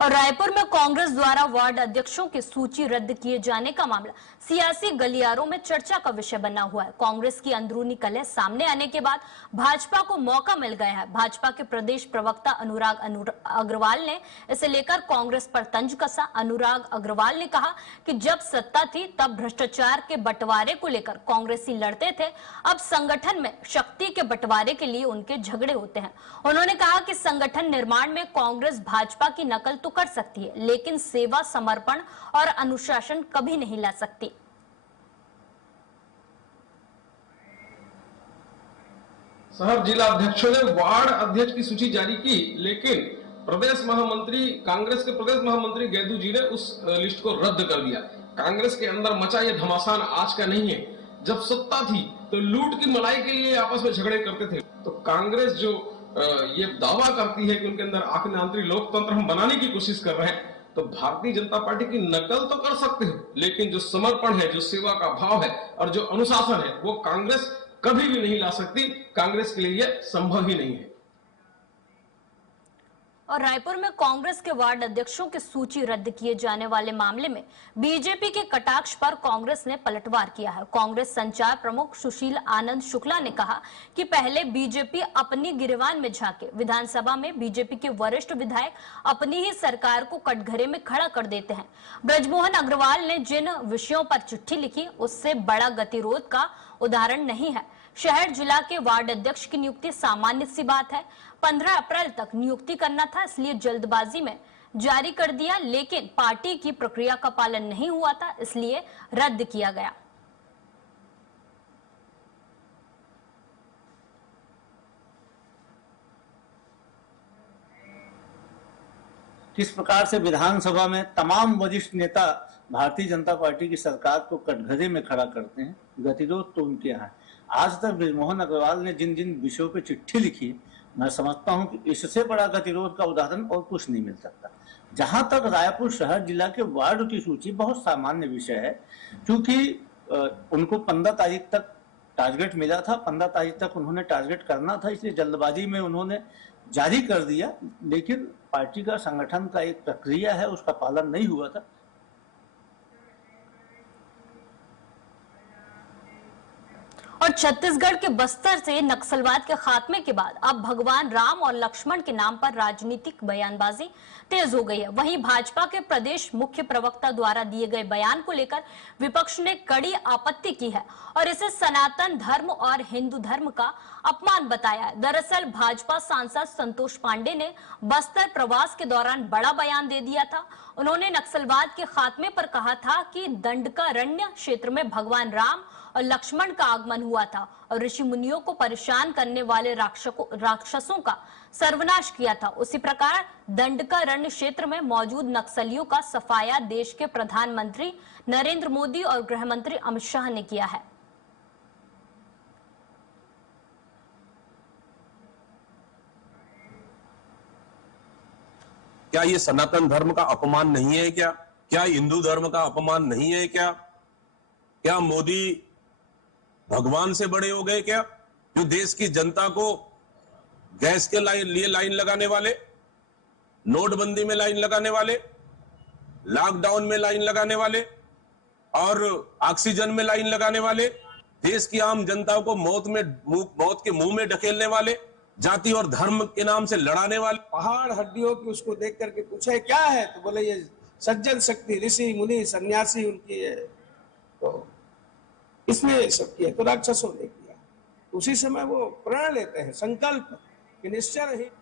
और रायपुर में कांग्रेस द्वारा वार्ड अध्यक्षों की सूची रद्द किए जाने का मामला सियासी गलियारों में चर्चा का विषय बना हुआ है। कांग्रेस की अंदरूनी कलह सामने आने के बाद भाजपा को मौका मिल गया है। भाजपा के प्रदेश प्रवक्ता अनुराग अग्रवाल ने इसे लेकर कांग्रेस पर तंज कसा। अनुराग अग्रवाल ने कहा कि जब सत्ता थी तब भ्रष्टाचार के बंटवारे को लेकर कांग्रेसी लड़ते थे, अब संगठन में शक्ति के बंटवारे के लिए उनके झगड़े होते हैं। उन्होंने कहा कि संगठन निर्माण में कांग्रेस भाजपा की नकल तो कर सकती है, लेकिन सेवा, समर्पण और अनुशासन कभी नहीं ला सकती। साहब, जिला अध्यक्षों ने वार्ड अध्यक्ष की सूची जारी की, लेकिन प्रदेश महामंत्री, कांग्रेस के प्रदेश महामंत्री गैदू जी ने उस लिस्ट को रद्द कर दिया। कांग्रेस के अंदर मचा ये घमासान आज का नहीं है। जब सत्ता थी तो लूट की मलाई के लिए आपस में झगड़े करते थे। तो कांग्रेस जो ये दावा करती है कि उनके अंदर आंतरिक लोकतंत्र हम बनाने की कोशिश कर रहे हैं, तो भारतीय जनता पार्टी की नकल तो कर सकते हो, लेकिन जो समर्पण है, जो सेवा का भाव है और जो अनुशासन है, वो कांग्रेस कभी भी नहीं ला सकती। कांग्रेस के लिए यह संभव ही नहीं है। और रायपुर में कांग्रेस के वार्ड अध्यक्षों की सूची रद्द किए जाने वाले मामले में बीजेपी के कटाक्ष पर कांग्रेस ने पलटवार किया है। कांग्रेस संचार प्रमुख सुशील आनंद शुक्ला ने कहा कि पहले बीजेपी अपनी गिरबान में झांके। विधानसभा में बीजेपी के वरिष्ठ विधायक अपनी ही सरकार को कटघरे में खड़ा कर देते हैं। ब्रजमोहन अग्रवाल ने जिन विषयों पर चिट्ठी लिखी, उससे बड़ा गतिरोध का उदाहरण नहीं है। शहर जिला के वार्ड अध्यक्ष की नियुक्ति सामान्य सी बात है। 15 अप्रैल तक नियुक्ति करना था, इसलिए जल्दबाजी में जारी कर दिया, लेकिन पार्टी की प्रक्रिया का पालन नहीं हुआ था, इसलिए रद्द किया गया। किस प्रकार से विधानसभा में तमाम वरिष्ठ नेता भारतीय जनता पार्टी की सरकार को कटघरे में खड़ा करते हैं, गतिरोध तो उनके यहाँ। आज तक ब्रजमोहन अग्रवाल ने जिन जिन विषयों पर चिट्ठी लिखी, मैं समझता हूं कि इससे बड़ा गतिरोध का उदाहरण और कुछ नहीं मिल सकता। जहां तक रायपुर शहर जिला के वार्ड की सूची, बहुत सामान्य विषय है, क्योंकि उनको 15 तारीख तक टारगेट मिला था। 15 तारीख तक उन्होंने टारगेट करना था, इसलिए जल्दबाजी में उन्होंने जारी कर दिया, लेकिन पार्टी का संगठन का एक प्रक्रिया है, उसका पालन नहीं हुआ था। और छत्तीसगढ़ के बस्तर से नक्सलवाद के खात्मे के बाद अब भगवान राम और लक्ष्मण के नाम पर राजनीतिक बयानबाजी तेज हो गई है। वहीं भाजपा के प्रदेश मुख्य प्रवक्ता द्वारा दिए गए बयान को लेकर विपक्ष ने कड़ी आपत्ति की है और इसे सनातन धर्म और हिंदू धर्म का अपमान बताया है। दरअसल भाजपा सांसद संतोष पांडे ने बस्तर प्रवास के दौरान बड़ा बयान दे दिया था। उन्होंने नक्सलवाद के खात्मे पर कहा था कि दंडकारण्य क्षेत्र में भगवान राम और लक्ष्मण का आगमन हुआ था और ऋषि मुनियों को परेशान करने वाले राक्षसों का सर्वनाश किया था। उसी प्रकार दंडकारण्य क्षेत्र में मौजूद नक्सलियों का सफाया देश के प्रधानमंत्री नरेंद्र मोदी और गृह मंत्री अमित शाह ने किया है। क्या ये सनातन धर्म का अपमान नहीं है? क्या हिंदू धर्म का अपमान नहीं है? क्या मोदी भगवान से बड़े हो गए? क्या जो देश की जनता को गैस के लिए लाइन लगाने वाले, नोटबंदी में लाइन लगाने वाले, लॉकडाउन में लाइन लगाने वाले और ऑक्सीजन में लाइन लगाने वाले, देश की आम जनता को मौत के मुंह में ढकेलने वाले, जाति और धर्म के नाम से लड़ाने वाले। पहाड़ हड्डियों की उसको देख करके पूछे क्या है, तो बोले ये सज्जन शक्ति, ऋषि मुनि सन्यासी उनकी है, तो इसमें सब किया। तो राक्षसों ने किया। उसी समय वो प्रण लेते हैं, संकल्प कि निश्चय ही